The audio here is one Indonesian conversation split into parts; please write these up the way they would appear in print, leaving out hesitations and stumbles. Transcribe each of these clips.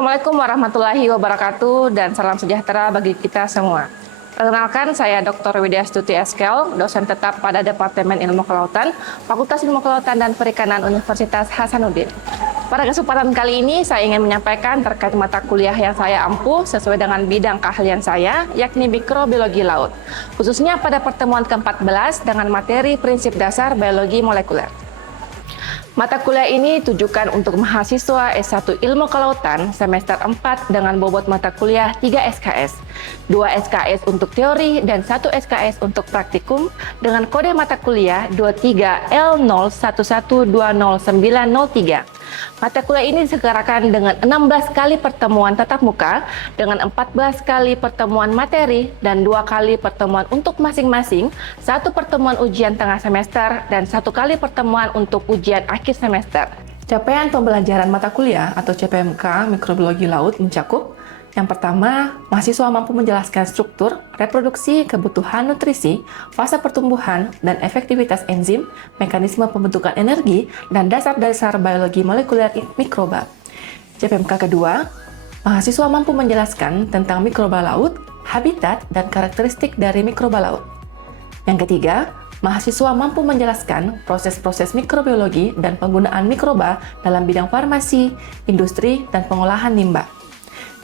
Assalamualaikum warahmatullahi wabarakatuh dan salam sejahtera bagi kita semua. Perkenalkan, saya Dr. Widya Stuti Eskel, dosen tetap pada Departemen Ilmu Kelautan, Fakultas Ilmu Kelautan dan Perikanan Universitas Hasanuddin. Pada kesempatan kali ini, saya ingin menyampaikan terkait mata kuliah yang saya ampuh sesuai dengan bidang keahlian saya, yakni mikrobiologi laut, khususnya pada pertemuan ke-14 dengan materi prinsip dasar biologi molekuler. Mata kuliah ini ditujukan untuk mahasiswa S1 Ilmu Kelautan semester 4 dengan bobot mata kuliah 3 SKS, 2 SKS untuk teori dan 1 SKS untuk praktikum dengan kode mata kuliah 23L01120903. Mata kuliah ini diselenggarakan dengan 16 kali pertemuan tatap muka dengan 14 kali pertemuan materi dan 2 kali pertemuan untuk masing-masing, 1 pertemuan ujian tengah semester dan 1 kali pertemuan untuk ujian akhir semester. Capaian pembelajaran mata kuliah atau CPMK Mikrobiologi Laut mencakup: yang pertama, mahasiswa mampu menjelaskan struktur, reproduksi, kebutuhan nutrisi, fase pertumbuhan, dan efektivitas enzim, mekanisme pembentukan energi, dan dasar-dasar biologi molekuler mikroba. CPMK kedua, mahasiswa mampu menjelaskan tentang mikroba laut, habitat, dan karakteristik dari mikroba laut. Yang ketiga, mahasiswa mampu menjelaskan proses-proses mikrobiologi dan penggunaan mikroba dalam bidang farmasi, industri, dan pengolahan limbah.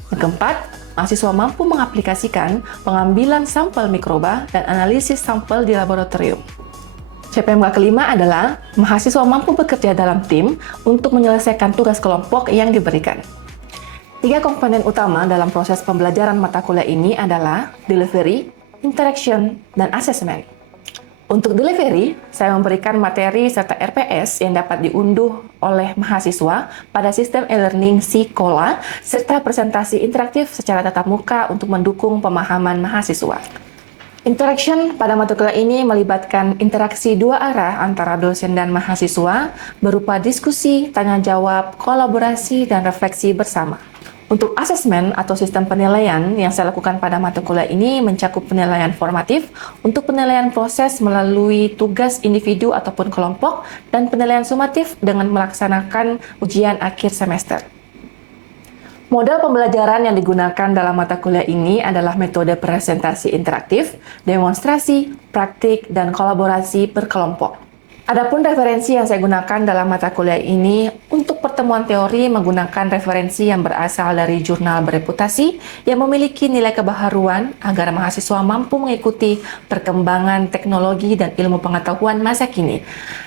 Yang keempat, mahasiswa mampu mengaplikasikan pengambilan sampel mikroba dan analisis sampel di laboratorium. CPMK kelima adalah mahasiswa mampu bekerja dalam tim untuk menyelesaikan tugas kelompok yang diberikan. 3 komponen utama dalam proses pembelajaran mata kuliah ini adalah delivery, interaction, dan assessment. Untuk delivery, saya memberikan materi serta RPS yang dapat diunduh oleh mahasiswa pada sistem e-learning Sikola, serta presentasi interaktif secara tatap muka untuk mendukung pemahaman mahasiswa. Interaction pada mata kuliah ini melibatkan interaksi 2 arah antara dosen dan mahasiswa, berupa diskusi, tanya jawab, kolaborasi, dan refleksi bersama. Untuk asesmen atau sistem penilaian yang saya lakukan pada mata kuliah ini mencakup penilaian formatif untuk penilaian proses melalui tugas individu ataupun kelompok, dan penilaian sumatif dengan melaksanakan ujian akhir semester. Model pembelajaran yang digunakan dalam mata kuliah ini adalah metode presentasi interaktif, demonstrasi, praktik, dan kolaborasi berkelompok. Adapun referensi yang saya gunakan dalam mata kuliah ini untuk pertemuan teori menggunakan referensi yang berasal dari jurnal bereputasi yang memiliki nilai kebaharuan agar mahasiswa mampu mengikuti perkembangan teknologi dan ilmu pengetahuan masa kini.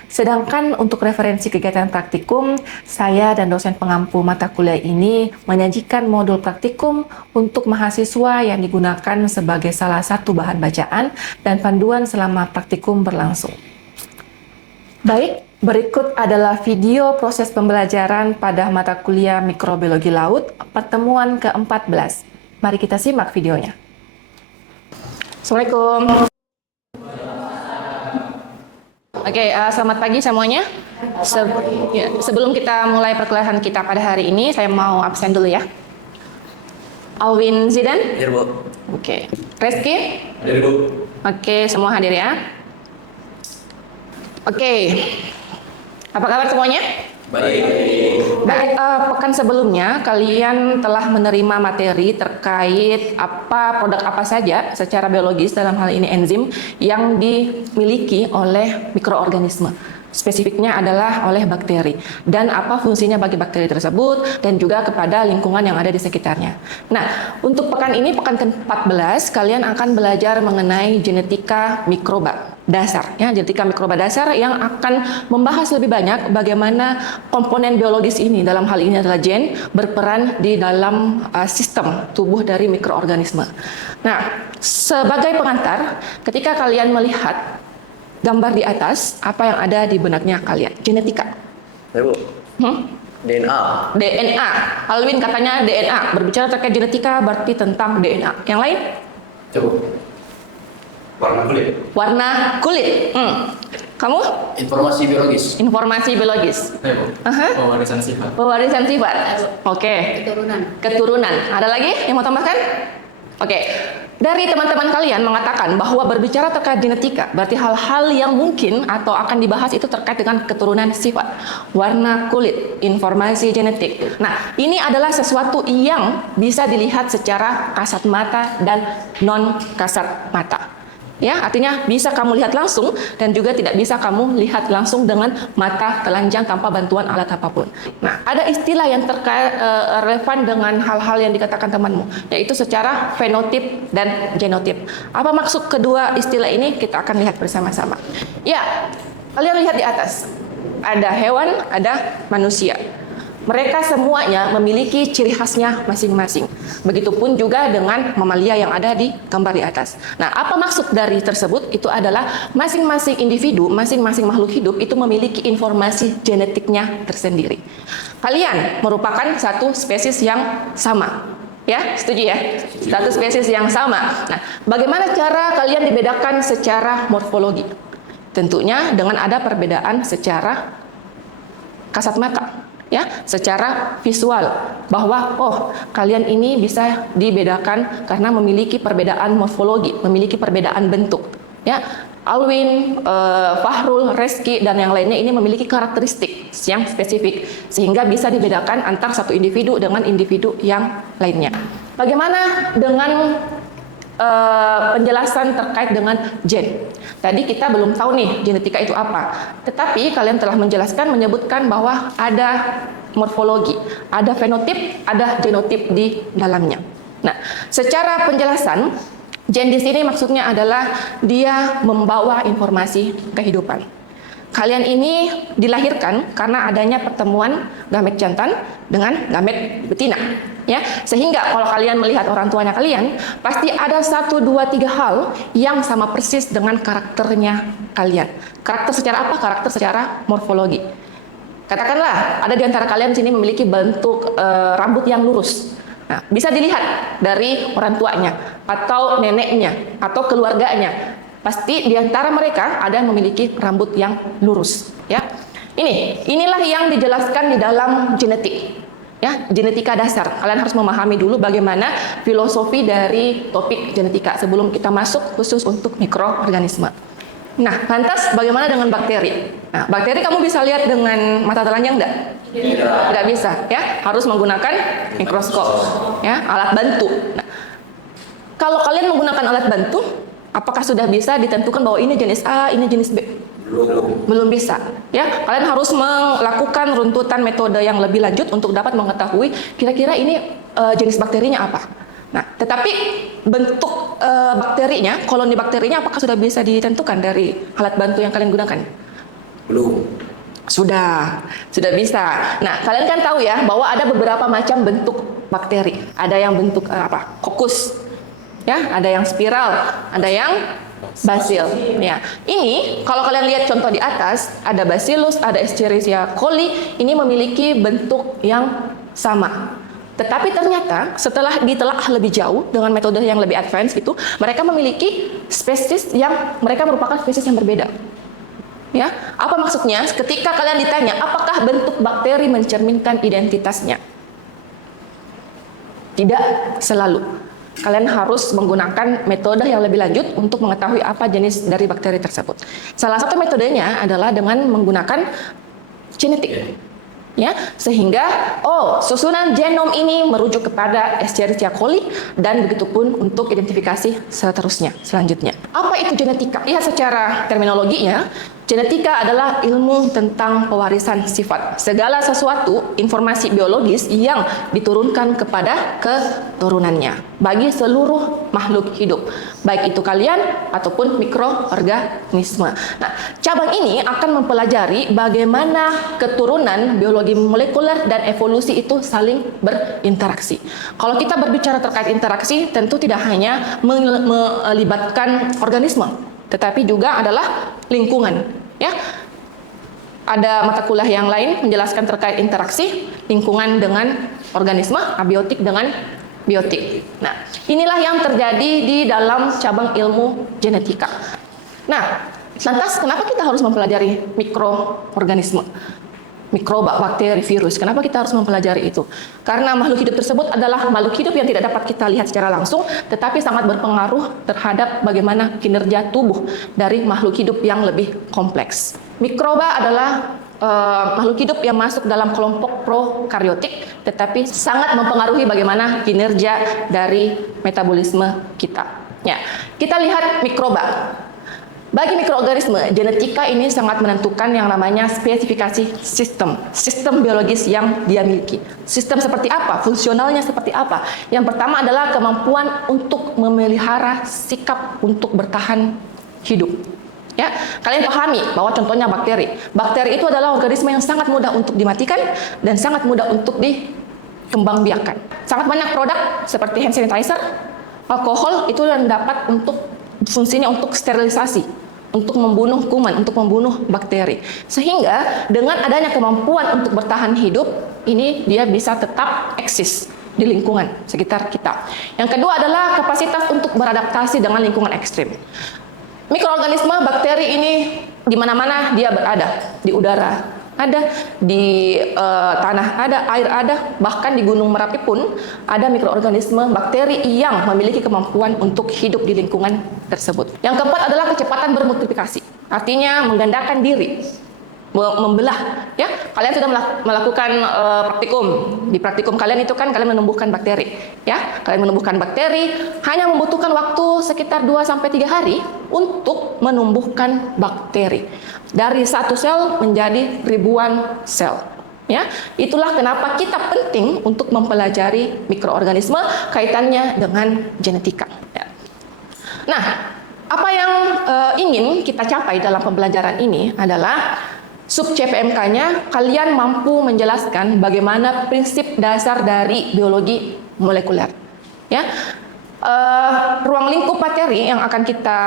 Sedangkan untuk referensi kegiatan praktikum, saya dan dosen pengampu mata kuliah ini menyajikan modul praktikum untuk mahasiswa yang digunakan sebagai salah satu bahan bacaan dan panduan selama praktikum berlangsung. Baik, berikut adalah video proses pembelajaran pada mata kuliah Mikrobiologi Laut, pertemuan ke-14. Mari kita simak videonya. Assalamualaikum. Oke, selamat pagi semuanya. Sebelum kita mulai perkuliahan kita pada hari ini, saya mau absen dulu ya. Alwin Zidan? Hadir, Bu. Oke. Reski? Hadir, Bu. Oke, semua hadir ya. Oke, apa kabar semuanya? Baik. Baik, pekan sebelumnya kalian telah menerima materi terkait produk apa saja secara biologis, dalam hal ini enzim, yang dimiliki oleh mikroorganisme. Spesifiknya adalah oleh bakteri, dan apa fungsinya bagi bakteri tersebut, dan juga kepada lingkungan yang ada di sekitarnya. Nah, untuk pekan ini, pekan ke-14, kalian akan belajar mengenai genetika mikroba dasar, ya, genetika mikroba dasar yang akan membahas lebih banyak bagaimana komponen biologis ini, dalam hal ini adalah gen, berperan di dalam sistem tubuh dari mikroorganisme. Nah, sebagai pengantar, ketika kalian melihat gambar di atas, apa yang ada di benaknya kalian? Genetika. Ya, Bu. DNA. DNA. Alwin katanya DNA. Berbicara terkait genetika berarti tentang DNA. Yang lain? Coba. Warna kulit. Warna kulit. Kamu? Informasi biologis. Informasi biologis. Ya, Bu. Pewarisan sifat. Pewarisan sifat. Oke. Keturunan. Keturunan. Ada lagi yang mau tambahkan? Oke. Dari teman-teman kalian mengatakan bahwa berbicara terkait genetika, berarti hal-hal yang mungkin atau akan dibahas itu terkait dengan keturunan sifat, warna kulit, informasi genetik. Nah, ini adalah sesuatu yang bisa dilihat secara kasat mata dan non kasat mata. Ya, artinya bisa kamu lihat langsung dan juga tidak bisa kamu lihat langsung dengan mata telanjang tanpa bantuan alat apapun. Nah, ada istilah yang terkait relevan dengan hal-hal yang dikatakan temanmu, yaitu secara fenotip dan genotip. Apa maksud kedua istilah ini? Kita akan lihat bersama-sama. Ya, kalian lihat di atas. Ada hewan, ada manusia. Mereka semuanya memiliki ciri khasnya masing-masing. Begitupun juga dengan mamalia yang ada di gambar di atas. Nah, apa maksud dari tersebut? Itu adalah masing-masing individu, masing-masing makhluk hidup itu memiliki informasi genetiknya tersendiri. Kalian merupakan satu spesies yang sama. Ya, setuju ya? Satu spesies yang sama. Nah, bagaimana cara kalian dibedakan secara morfologi? Tentunya dengan ada perbedaan secara kasat mata. Ya, secara visual bahwa kalian ini bisa dibedakan karena memiliki perbedaan morfologi, memiliki perbedaan bentuk. Ya, Alwin, Fahrul, Reski dan yang lainnya ini memiliki karakteristik yang spesifik sehingga bisa dibedakan antar satu individu dengan individu yang lainnya. Bagaimana dengan penjelasan terkait dengan gen? Tadi kita belum tahu nih genetika itu apa. Tetapi kalian telah menjelaskan, menyebutkan bahwa ada morfologi, ada fenotip, ada genotip di dalamnya. Nah, secara penjelasan, gen di sini maksudnya adalah dia membawa informasi kehidupan. Kalian ini dilahirkan karena adanya pertemuan gamet jantan dengan gamet betina. Ya, sehingga kalau kalian melihat orang tuanya kalian, pasti ada 1, 2, 3 hal yang sama persis dengan karakternya kalian. Karakter secara apa? Karakter secara morfologi. Katakanlah ada di antara kalian di sini memiliki bentuk rambut yang lurus. Nah, bisa dilihat dari orang tuanya atau neneknya atau keluarganya. Pasti di antara mereka ada yang memiliki rambut yang lurus. Ya, inilah yang dijelaskan di dalam genetik. Ya, genetika dasar. Kalian harus memahami dulu bagaimana filosofi dari topik genetika sebelum kita masuk khusus untuk mikroorganisme. Nah, lantas bagaimana dengan bakteri? Nah, bakteri kamu bisa lihat dengan mata telanjang enggak? Tidak bisa, ya. Harus menggunakan mikroskop, ya, alat bantu. Nah, kalau kalian menggunakan alat bantu, apakah sudah bisa ditentukan bahwa ini jenis A, ini jenis B? Belum bisa. Ya, kalian harus melakukan runtutan metode yang lebih lanjut untuk dapat mengetahui kira-kira ini jenis bakterinya apa. Nah, tetapi bentuk bakterinya, koloni bakterinya apakah sudah bisa ditentukan dari alat bantu yang kalian gunakan? Belum. Sudah bisa. Nah, kalian kan tahu ya bahwa ada beberapa macam bentuk bakteri. Ada yang bentuk kokus, ya, ada yang spiral, ada yang basil. Ya, ini kalau kalian lihat contoh di atas, ada Bacillus, ada Escherichia coli, ini memiliki bentuk yang sama. Tetapi ternyata setelah ditelaah lebih jauh dengan metode yang lebih advance itu, mereka memiliki spesies yang mereka merupakan spesies yang berbeda. Ya, apa maksudnya? Ketika kalian ditanya, apakah bentuk bakteri mencerminkan identitasnya? Tidak selalu. Kalian harus menggunakan metode yang lebih lanjut untuk mengetahui apa jenis dari bakteri tersebut. Salah satu metodenya adalah dengan menggunakan genetik. Ya, sehingga susunan genom ini merujuk kepada Escherichia coli dan begitupun untuk identifikasi selanjutnya. Apa itu genetika? Lihat secara terminologinya, genetika adalah ilmu tentang pewarisan sifat. Segala sesuatu, informasi biologis yang diturunkan kepada keturunannya bagi seluruh makhluk hidup, baik itu kalian ataupun mikroorganisme. Nah, cabang ini akan mempelajari bagaimana keturunan biologi molekuler dan evolusi itu saling berinteraksi. Kalau kita berbicara terkait interaksi, tentu tidak hanya melibatkan organisme, tetapi juga adalah lingkungan. Ya, ada mata kuliah yang lain menjelaskan terkait interaksi lingkungan dengan organisme, abiotik dengan biotik. Nah, inilah yang terjadi di dalam cabang ilmu genetika. Nah, lantas kenapa kita harus mempelajari mikroorganisme? mikroba, bakteri, virus. Kenapa kita harus mempelajari itu? Karena makhluk hidup tersebut adalah makhluk hidup yang tidak dapat kita lihat secara langsung, tetapi sangat berpengaruh terhadap bagaimana kinerja tubuh dari makhluk hidup yang lebih kompleks. Mikroba adalah makhluk hidup yang masuk dalam kelompok prokaryotik, tetapi sangat mempengaruhi bagaimana kinerja dari metabolisme kita. Ya, kita lihat mikroba. Bagi mikroorganisme, genetika ini sangat menentukan yang namanya spesifikasi sistem biologis yang dia miliki. Sistem seperti apa? Fungsionalnya seperti apa? Yang pertama adalah kemampuan untuk memelihara sikap untuk bertahan hidup. Ya, kalian pahami bahwa contohnya bakteri. Bakteri itu adalah organisme yang sangat mudah untuk dimatikan dan sangat mudah untuk dikembangbiakan. Sangat banyak produk seperti hand sanitizer, alkohol itu yang dapat untuk fungsinya untuk sterilisasi, untuk membunuh kuman, untuk membunuh bakteri. Sehingga dengan adanya kemampuan untuk bertahan hidup, ini dia bisa tetap eksis di lingkungan sekitar kita. Yang kedua adalah kapasitas untuk beradaptasi dengan lingkungan ekstrim. Mikroorganisme bakteri ini di mana-mana dia berada, di udara ada, di tanah ada, air ada, bahkan di Gunung Merapi pun ada mikroorganisme bakteri yang memiliki kemampuan untuk hidup di lingkungan tersebut. Yang keempat adalah kecepatan bermultiplikasi, artinya menggandakan diri, membelah. Ya, kalian sudah melakukan praktikum. Di praktikum kalian itu kan kalian menumbuhkan bakteri. Ya, kalian menumbuhkan bakteri hanya membutuhkan waktu sekitar 2-3 hari untuk menumbuhkan bakteri. Dari satu sel menjadi ribuan sel. Ya, itulah kenapa kita penting untuk mempelajari mikroorganisme kaitannya dengan genetika. Ya. Nah, apa yang ingin kita capai dalam pembelajaran ini adalah sub CPMK-nya kalian mampu menjelaskan bagaimana prinsip dasar dari biologi molekuler. Ya. Ruang lingkup materi yang akan kita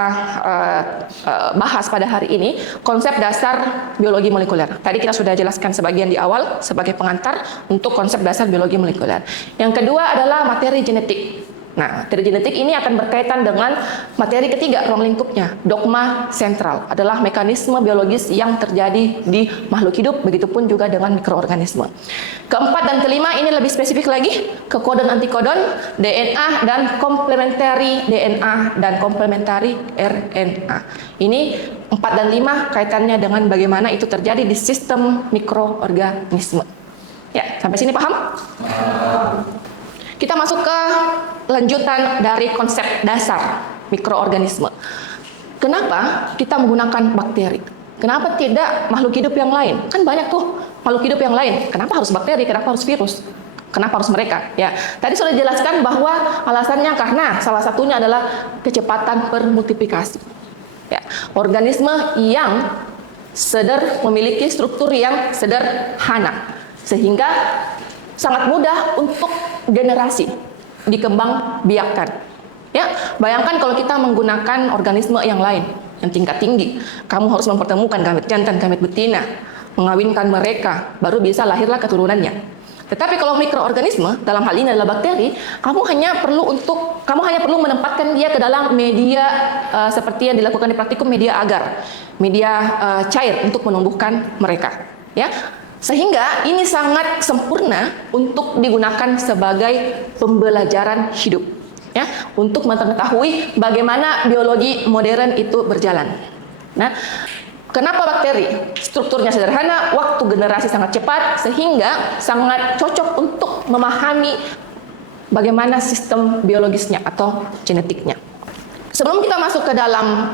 bahas pada hari ini, konsep dasar biologi molekuler. Tadi kita sudah jelaskan sebagian di awal sebagai pengantar untuk konsep dasar biologi molekuler. Yang kedua adalah materi genetik. Nah, materi genetik ini akan berkaitan dengan materi ketiga ruang lingkupnya. Dogma sentral adalah mekanisme biologis yang terjadi di makhluk hidup, begitupun juga dengan mikroorganisme. Keempat dan kelima ini lebih spesifik lagi, kekodon antikodon, DNA dan komplementari DNA dan komplementari RNA. Ini 4 dan 5 kaitannya dengan bagaimana itu terjadi di sistem mikroorganisme. Ya, sampai sini paham? Kita masuk ke lanjutan dari konsep dasar mikroorganisme. Kenapa kita menggunakan bakteri? Kenapa tidak makhluk hidup yang lain? Kan banyak tuh makhluk hidup yang lain. Kenapa harus bakteri? Kenapa harus virus? Kenapa harus mereka? Ya, tadi sudah dijelaskan bahwa alasannya karena salah satunya adalah kecepatan bermultiplikasi. Ya, organisme yang memiliki struktur yang sederhana sehingga sangat mudah untuk generasi dikembangbiakkan. Ya, bayangkan kalau kita menggunakan organisme yang lain yang tingkat tinggi, kamu harus mempertemukan gamit jantan, gamit betina, mengawinkan mereka, baru bisa lahirlah keturunannya. Tetapi kalau mikroorganisme, dalam hal ini adalah bakteri, kamu hanya perlu menempatkan dia ke dalam media seperti yang dilakukan di praktikum, media agar, media cair untuk menumbuhkan mereka. Ya. Sehingga ini sangat sempurna untuk digunakan sebagai pembelajaran hidup, ya, untuk mengetahui bagaimana biologi modern itu berjalan. Nah, kenapa bakteri? Strukturnya sederhana, waktu generasi sangat cepat, sehingga sangat cocok untuk memahami bagaimana sistem biologisnya atau genetiknya. Sebelum kita masuk ke dalam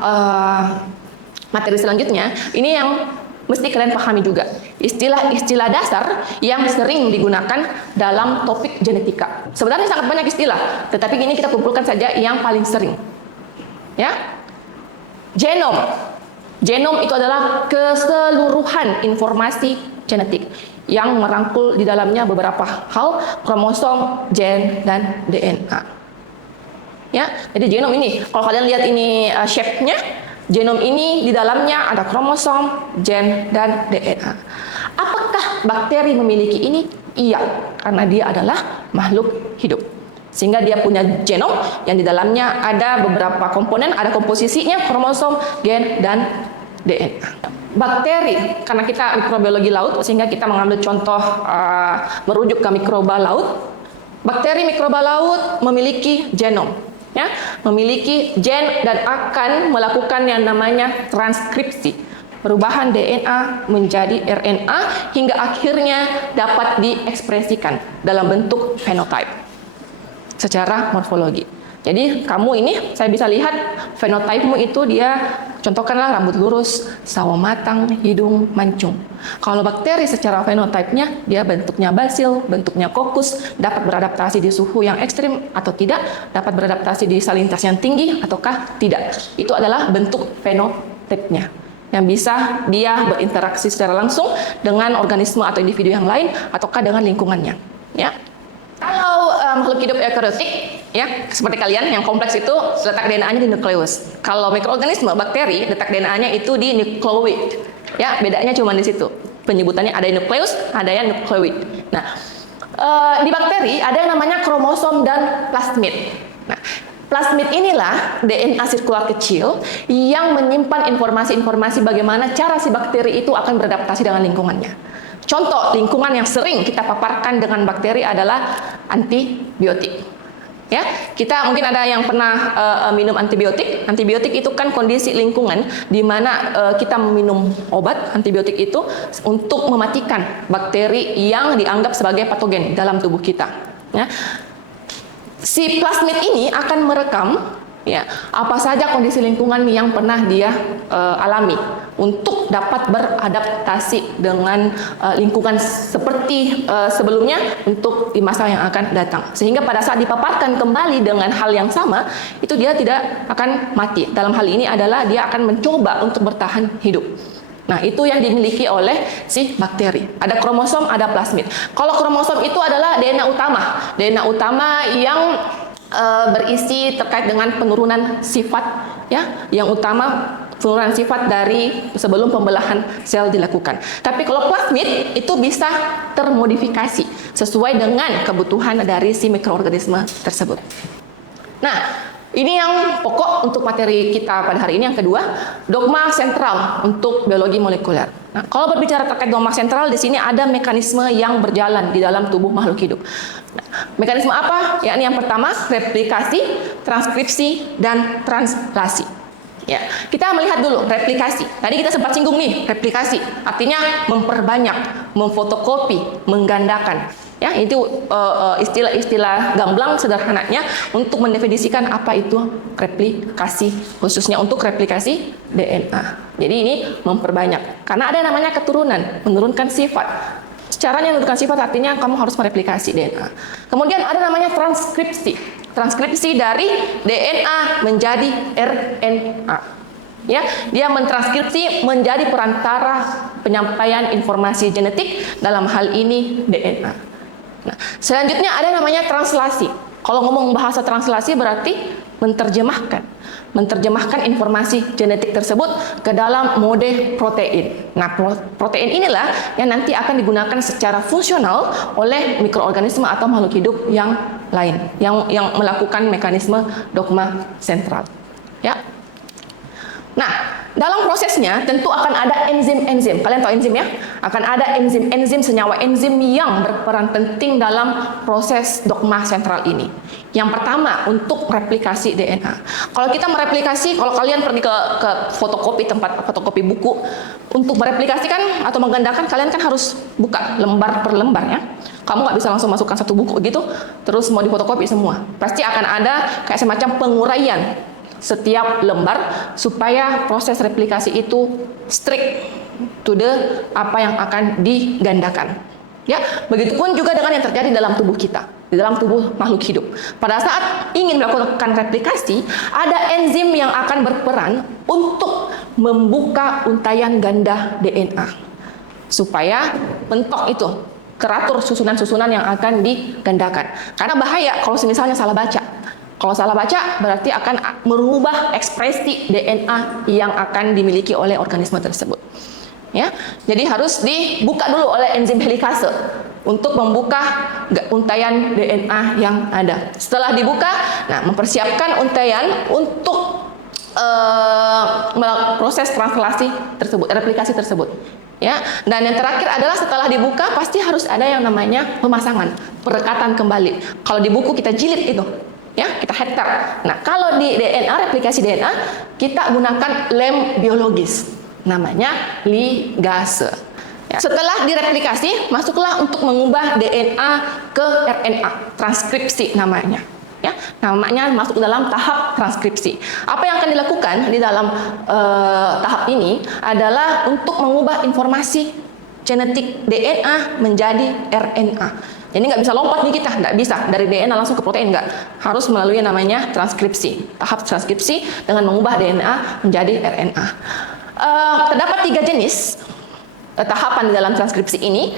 materi selanjutnya, ini yang mesti kalian pahami juga. Istilah-istilah dasar yang sering digunakan dalam topik genetika. Sebenarnya sangat banyak istilah, tetapi ini kita kumpulkan saja yang paling sering. Ya. Genom. Genom itu adalah keseluruhan informasi genetik yang merangkul di dalamnya beberapa hal, kromosom, gen, dan DNA. Ya, jadi genom ini, kalau kalian lihat ini shape-nya, genom ini di dalamnya ada kromosom, gen, dan DNA. Apakah bakteri memiliki ini? Iya, karena dia adalah makhluk hidup. Sehingga dia punya genom yang di dalamnya ada beberapa komponen, ada komposisinya, kromosom, gen, dan DNA. Bakteri, karena kita mikrobiologi laut, sehingga kita mengambil contoh merujuk ke mikroba laut. Bakteri mikroba laut memiliki genom, ya, memiliki gen dan akan melakukan yang namanya transkripsi, perubahan DNA menjadi RNA hingga akhirnya dapat diekspresikan dalam bentuk fenotype secara morfologi. Jadi kamu ini saya bisa lihat fenotipemu itu dia contohkanlah rambut lurus, sawo matang, hidung mancung. Kalau bakteri secara fenotipenya dia bentuknya basil, bentuknya kokus, dapat beradaptasi di suhu yang ekstrim atau tidak, dapat beradaptasi di salinitas yang tinggi ataukah tidak. Itu adalah bentuk fenotipenya yang bisa dia berinteraksi secara langsung dengan organisme atau individu yang lain ataukah dengan lingkungannya, ya. Kalau makhluk hidup eukariotik, ya, seperti kalian yang kompleks itu letak DNA-nya di nukleus. Kalau mikroorganisme, bakteri, letak DNA-nya itu di nukleoid. Ya, bedanya cuma di situ. Penyebutannya ada yang nukleus, ada yang nukleoid. Nah, di bakteri ada yang namanya kromosom dan plasmid. Nah, plasmid inilah DNA sirkular kecil yang menyimpan informasi-informasi bagaimana cara si bakteri itu akan beradaptasi dengan lingkungannya. Contoh lingkungan yang sering kita paparkan dengan bakteri adalah antibiotik. Ya, kita mungkin ada yang pernah minum antibiotik. Antibiotik itu kan kondisi lingkungan di mana kita meminum obat antibiotik itu untuk mematikan bakteri yang dianggap sebagai patogen dalam tubuh kita. Ya. Si plasmid ini akan merekam, ya, apa saja kondisi lingkungan yang pernah dia alami untuk dapat beradaptasi dengan lingkungan seperti sebelumnya untuk di masa yang akan datang. Sehingga pada saat dipaparkan kembali dengan hal yang sama, itu dia tidak akan mati. Dalam hal ini adalah dia akan mencoba untuk bertahan hidup. Nah, itu yang dimiliki oleh si bakteri. Ada kromosom, ada plasmid. Kalau kromosom itu adalah DNA utama. DNA utama yang berisi terkait dengan penurunan sifat, ya, yang utama penurunan sifat dari sebelum pembelahan sel dilakukan. Tapi kalau plasmid itu bisa termodifikasi sesuai dengan kebutuhan dari si mikroorganisme tersebut. Nah, ini yang pokok untuk materi kita pada hari ini. Yang kedua, dogma sentral untuk biologi molekuler. Nah, kalau berbicara terkait dogma sentral, di sini ada mekanisme yang berjalan di dalam tubuh makhluk hidup. Nah, mekanisme apa? Yakni yang pertama, replikasi, transkripsi, dan translasi. Ya, kita melihat dulu replikasi. Tadi kita sempat singgung nih, replikasi artinya memperbanyak, memfotokopi, menggandakan. Ya, itu istilah-istilah gamblang sederhananya untuk mendefinisikan apa itu replikasi, khususnya untuk replikasi DNA. Jadi ini memperbanyak. Karena ada namanya keturunan, menurunkan sifat. Caranya menurunkan sifat artinya kamu harus mereplikasi DNA. Kemudian ada namanya transkripsi. Transkripsi dari DNA menjadi RNA. Ya, dia mentranskripsi menjadi perantara penyampaian informasi genetik, dalam hal ini DNA. Nah, selanjutnya ada namanya translasi. Kalau ngomong bahasa translasi berarti menerjemahkan informasi genetik tersebut ke dalam mode protein. Nah, protein inilah yang nanti akan digunakan secara fungsional oleh mikroorganisme atau makhluk hidup yang lain, yang melakukan mekanisme dogma sentral. Ya. Nah, dalam prosesnya tentu akan ada enzim-enzim. Kalian tahu enzim, ya? Akan ada enzim-enzim, senyawa enzim yang berperan penting dalam proses dogma sentral ini. Yang pertama, untuk replikasi DNA. Kalau kita mereplikasi, kalau kalian pergi ke fotokopi, tempat fotokopi buku, untuk mereplikasi kan atau menggandakan, kalian kan harus buka lembar per lembar, ya. Kamu nggak bisa langsung masukkan satu buku gitu, terus mau difotokopi semua. Pasti akan ada kayak semacam penguraian setiap lembar supaya proses replikasi itu strict to the apa yang akan digandakan. Ya, begitupun juga dengan yang terjadi dalam tubuh kita, di dalam tubuh makhluk hidup. Pada saat ingin melakukan replikasi, ada enzim yang akan berperan untuk membuka untaian ganda DNA supaya mentok itu teratur susunan-susunan yang akan digandakan. Karena bahaya kalau misalnya salah baca. Kalau salah baca berarti akan merubah ekspresi DNA yang akan dimiliki oleh organisme tersebut. Ya, jadi harus dibuka dulu oleh enzim helikase untuk membuka untaian DNA yang ada. Setelah dibuka, nah mempersiapkan untaian untuk proses translasi tersebut, replikasi tersebut. Ya, dan yang terakhir adalah setelah dibuka pasti harus ada yang namanya pemasangan, perekatan kembali. Kalau di buku kita jilid itu, ya, kita hektar. Nah, kalau di DNA, replikasi DNA, kita gunakan lem biologis, namanya ligase. Ya. Setelah direplikasi, masuklah untuk mengubah DNA ke RNA, transkripsi namanya. Ya, namanya masuk dalam tahap transkripsi. Apa yang akan dilakukan di dalam tahap ini adalah untuk mengubah informasi genetik DNA menjadi RNA. Jadi nggak bisa lompat nih kita, nggak bisa dari DNA langsung ke protein, nggak. Harus melalui yang namanya transkripsi, tahap transkripsi dengan mengubah DNA menjadi RNA. Terdapat 3 jenis tahapan di dalam transkripsi ini.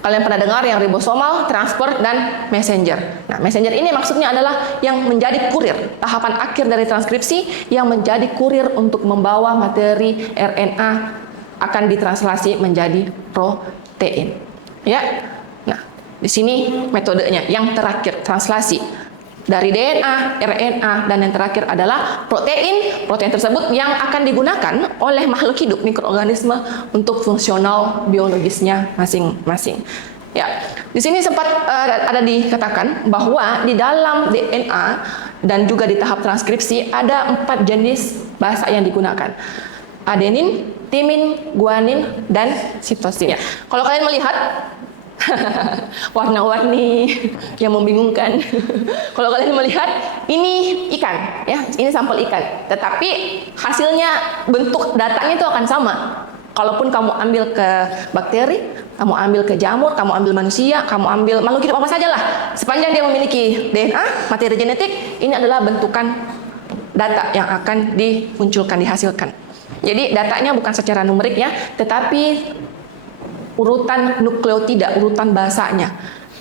Kalian pernah dengar yang ribosomal, transfer, dan messenger. Nah, messenger ini maksudnya adalah yang menjadi kurir, tahapan akhir dari transkripsi yang menjadi kurir untuk membawa materi RNA akan ditranslasi menjadi protein. Ya, nah di sini metodenya yang terakhir translasi dari DNA, RNA, dan yang terakhir adalah protein. Protein tersebut yang akan digunakan oleh makhluk hidup, mikroorganisme, untuk fungsional biologisnya masing-masing. Ya, di sini sempat ada dikatakan bahwa di dalam DNA dan juga di tahap transkripsi ada 4 jenis bahasa yang digunakan. Adenin, timin, guanin, dan sitosin. Ya. Kalau kalian melihat warna-warni yang membingungkan. Kalau kalian melihat ini ikan, ya, ini sampel ikan. Tetapi hasilnya, bentuk datanya itu akan sama. Kalaupun kamu ambil ke bakteri, kamu ambil ke jamur, kamu ambil manusia, kamu ambil makhluk hidup apa saja lah. Sepanjang dia memiliki DNA, materi genetik, ini adalah bentukan data yang akan dimunculkan, dihasilkan. Jadi datanya bukan secara numerik ya, tetapi urutan nukleotida, urutan bahasanya.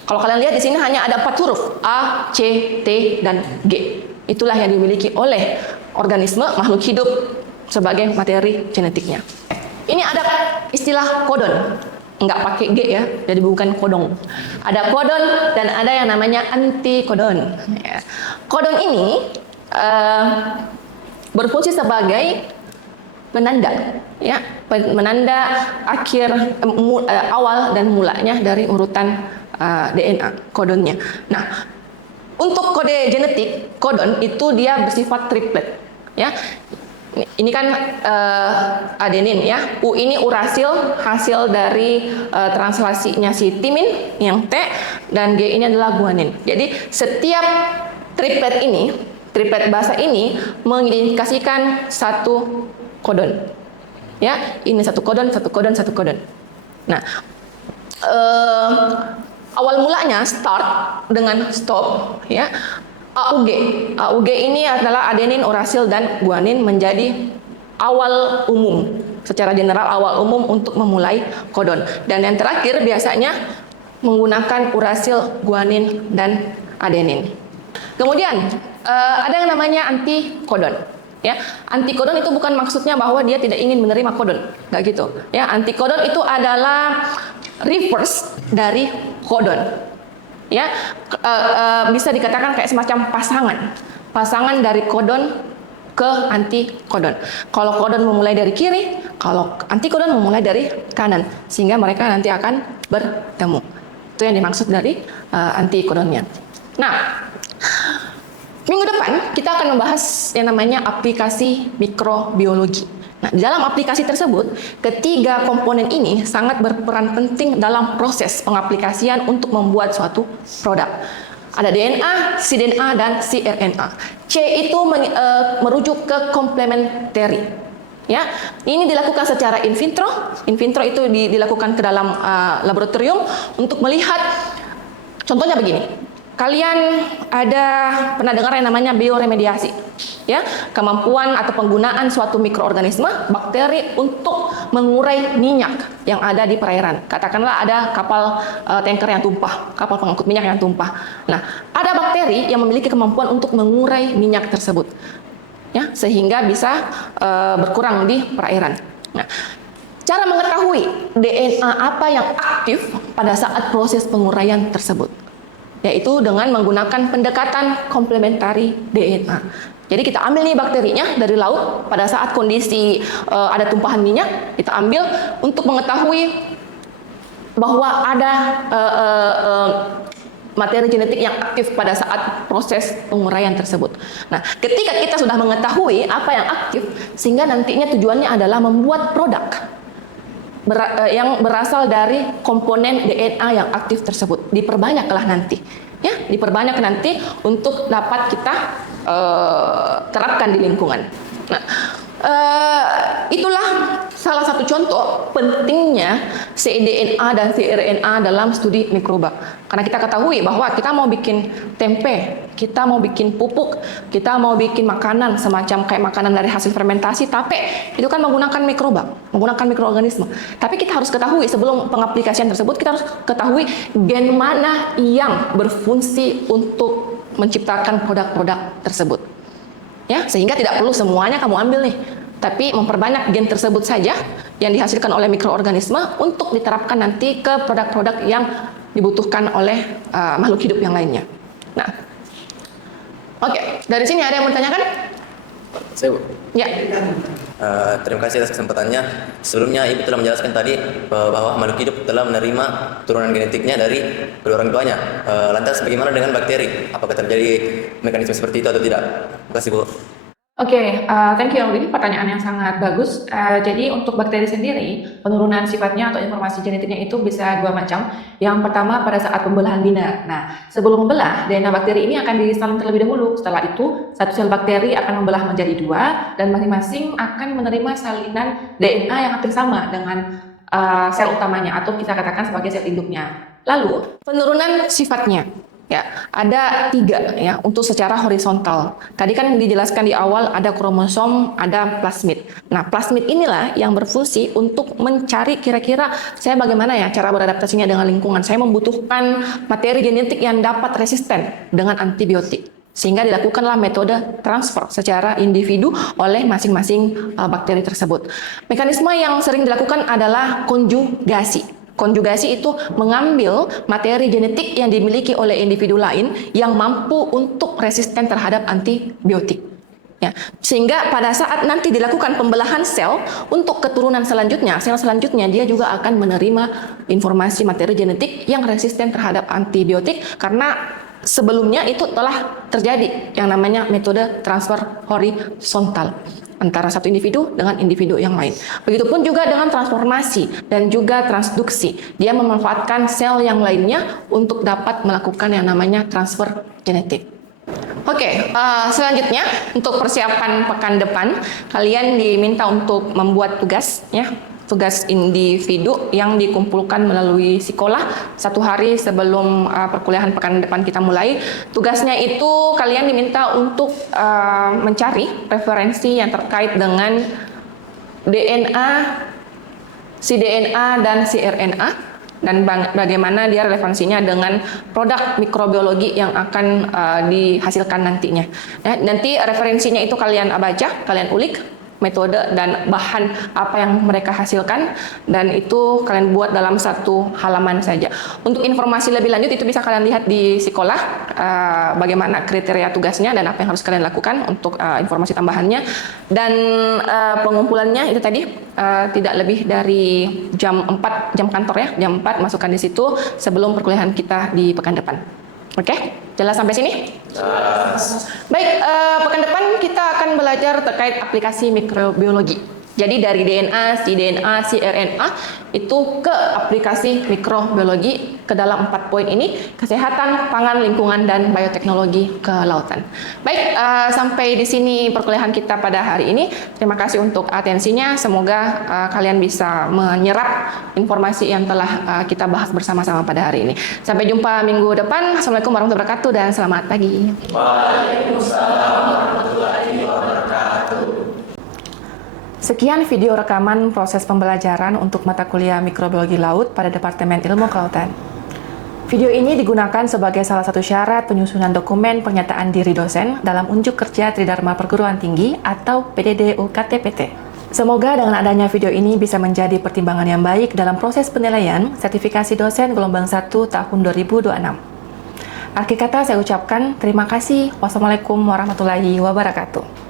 Kalau kalian lihat di sini hanya ada 4 huruf, A, C, T, dan G. Itulah yang dimiliki oleh organisme makhluk hidup sebagai materi genetiknya. Ini ada istilah kodon, nggak pakai G ya, jadi bukan kodong. Ada kodon dan ada yang namanya antikodon. Ya. Kodon ini berfungsi sebagai penanda, ya, menanda akhir, awal dan mulanya dari urutan DNA, kodonnya. Nah, untuk kode genetik, kodon itu dia bersifat triplet, ya. Ini kan adenin, ya. U ini urasil, hasil dari translasinya si timin yang T, dan G ini adalah guanin. Jadi setiap triplet ini, triplet bahasa ini mengidentifikasikan satu kodon, ya, ini satu kodon, satu kodon, satu kodon. Nah, awal mulanya start dengan stop, ya. AUG ini adalah adenin, urasil, dan guanin menjadi awal umum, secara general awal umum untuk memulai kodon. Dan yang terakhir biasanya menggunakan urasil, guanin, dan adenin. Kemudian ada yang namanya antikodon. Ya, antikodon itu bukan maksudnya bahwa dia tidak ingin menerima kodon, nggak gitu. Ya, antikodon itu adalah reverse dari kodon. Ya, bisa dikatakan kayak semacam pasangan dari kodon ke antikodon. Kalau kodon memulai dari kiri, kalau antikodon memulai dari kanan, sehingga mereka nanti akan bertemu. Itu yang dimaksud dari antikodonnya. Nah, minggu depan kita akan membahas yang namanya aplikasi mikrobiologi. Nah, di dalam aplikasi tersebut, ketiga komponen ini sangat berperan penting dalam proses pengaplikasian untuk membuat suatu produk. Ada DNA, cDNA, dan cRNA. C itu merujuk ke complementary. Ya, ini dilakukan secara in vitro. In vitro itu dilakukan ke dalam laboratorium untuk melihat. Contohnya begini. Kalian pernah dengar yang namanya bioremediasi, ya, kemampuan atau penggunaan suatu mikroorganisme, bakteri untuk mengurai minyak yang ada di perairan. Katakanlah ada kapal tanker yang tumpah, kapal pengangkut minyak yang tumpah. Nah, ada bakteri yang memiliki kemampuan untuk mengurai minyak tersebut, ya, sehingga bisa berkurang di perairan. Nah, cara mengetahui DNA apa yang aktif pada saat proses penguraian tersebut, yaitu dengan menggunakan pendekatan komplementari DNA. Jadi kita ambil nih bakterinya dari laut pada saat kondisi ada tumpahan minyak, kita ambil untuk mengetahui bahwa ada materi genetik yang aktif pada saat proses penguraian tersebut. Nah, ketika kita sudah mengetahui apa yang aktif, sehingga nantinya tujuannya adalah membuat produk yang berasal dari komponen DNA yang aktif tersebut. Diperbanyaklah nanti, ya, diperbanyak nanti untuk dapat kita terapkan di lingkungan. Nah, itulah salah satu contoh pentingnya cDNA dan cRNA dalam studi mikroba. Karena kita ketahui bahwa kita mau bikin tempe, kita mau bikin pupuk, kita mau bikin makanan semacam kayak makanan dari hasil fermentasi, tape, itu kan menggunakan mikroba, menggunakan mikroorganisme. Tapi kita harus ketahui sebelum pengaplikasian tersebut, kita harus ketahui gen mana yang berfungsi untuk menciptakan produk-produk tersebut. Ya, sehingga tidak perlu semuanya kamu ambil nih, tapi memperbanyak gen tersebut saja yang dihasilkan oleh mikroorganisme untuk diterapkan nanti ke produk-produk yang dibutuhkan oleh makhluk hidup yang lainnya. Nah, oke, dari sini ada yang mau ditanyakan? Saya, Bu. Ya. Terima kasih atas kesempatannya. Sebelumnya Ibu telah menjelaskan tadi bahwa makhluk hidup telah menerima turunan genetiknya dari kedua orang tuanya. Lantas bagaimana dengan bakteri? Apakah terjadi mekanisme seperti itu atau tidak? Terima kasih, Bu. Oke, thank you. Ini pertanyaan yang sangat bagus. Jadi untuk bakteri sendiri, penurunan sifatnya atau informasi genetiknya itu bisa dua macam. Yang pertama pada saat pembelahan binar. Nah, sebelum membelah, DNA bakteri ini akan disalin terlebih dahulu. Setelah itu, satu sel bakteri akan membelah menjadi dua, dan masing-masing akan menerima salinan DNA yang hampir sama dengan sel utamanya, atau kita katakan sebagai sel induknya. Lalu, Penurunan sifatnya. Ya, ada 3 ya untuk secara horizontal. Tadi kan dijelaskan di awal ada kromosom, ada plasmid. Nah, plasmid inilah yang berfungsi untuk mencari kira-kira saya bagaimana ya cara beradaptasinya dengan lingkungan. Saya membutuhkan materi genetik yang dapat resisten dengan antibiotik. Sehingga dilakukanlah metode transfer secara individu oleh masing-masing bakteri tersebut. Mekanisme yang sering dilakukan adalah konjugasi. Konjugasi itu mengambil materi genetik yang dimiliki oleh individu lain yang mampu untuk resisten terhadap antibiotik. Ya, sehingga pada saat nanti dilakukan pembelahan sel untuk keturunan selanjutnya, sel selanjutnya dia juga akan menerima informasi materi genetik yang resisten terhadap antibiotik karena sebelumnya itu telah terjadi yang namanya metode transfer horizontal antara satu individu dengan individu yang lain. Begitupun juga dengan transformasi dan juga transduksi. Dia memanfaatkan sel yang lainnya untuk dapat melakukan yang namanya transfer genetik. Oke, selanjutnya untuk persiapan pekan depan, kalian diminta untuk membuat tugas, ya, tugas individu yang dikumpulkan melalui sekolah 1 hari sebelum perkuliahan pekan depan kita mulai. Tugasnya itu kalian diminta untuk mencari referensi yang terkait dengan DNA, cDNA dan cRNA, dan bagaimana dia relevansinya dengan produk mikrobiologi yang akan dihasilkan nantinya. Ya, nanti referensinya itu kalian baca, kalian ulik metode dan bahan apa yang mereka hasilkan, dan itu kalian buat dalam 1 halaman saja. Untuk informasi lebih lanjut itu bisa kalian lihat di sekolah bagaimana kriteria tugasnya dan apa yang harus kalian lakukan untuk informasi tambahannya. Dan pengumpulannya itu tadi tidak lebih dari jam 4 jam kantor ya, jam 4 masukkan di situ sebelum perkuliahan kita di pekan depan. Oke, jelas sampai sini? Jelas. Baik, pekan depan kita akan belajar terkait aplikasi mikrobiologi. Jadi dari DNA, cDNA, cRNA itu ke aplikasi mikrobiologi ke dalam 4 poin ini: kesehatan, pangan, lingkungan, dan bioteknologi kelautan. Baik, sampai di sini perkuliahan kita pada hari ini. Terima kasih untuk atensinya. Semoga kalian bisa menyerap informasi yang telah kita bahas bersama-sama pada hari ini. Sampai jumpa minggu depan. Assalamualaikum warahmatullahi wabarakatuh dan selamat pagi. Waalaikumsalam warahmatullahi wabarakatuh. Sekian video rekaman proses pembelajaran untuk mata kuliah mikrobiologi laut pada Departemen Ilmu Kelautan. Video ini digunakan sebagai salah satu syarat penyusunan dokumen pernyataan diri dosen dalam unjuk kerja Tridharma Perguruan Tinggi atau PDD-UKT-PT. Semoga dengan adanya video ini bisa menjadi pertimbangan yang baik dalam proses penilaian sertifikasi dosen gelombang 1 tahun 2026. Akhir kata saya ucapkan terima kasih. Wassalamualaikum warahmatullahi wabarakatuh.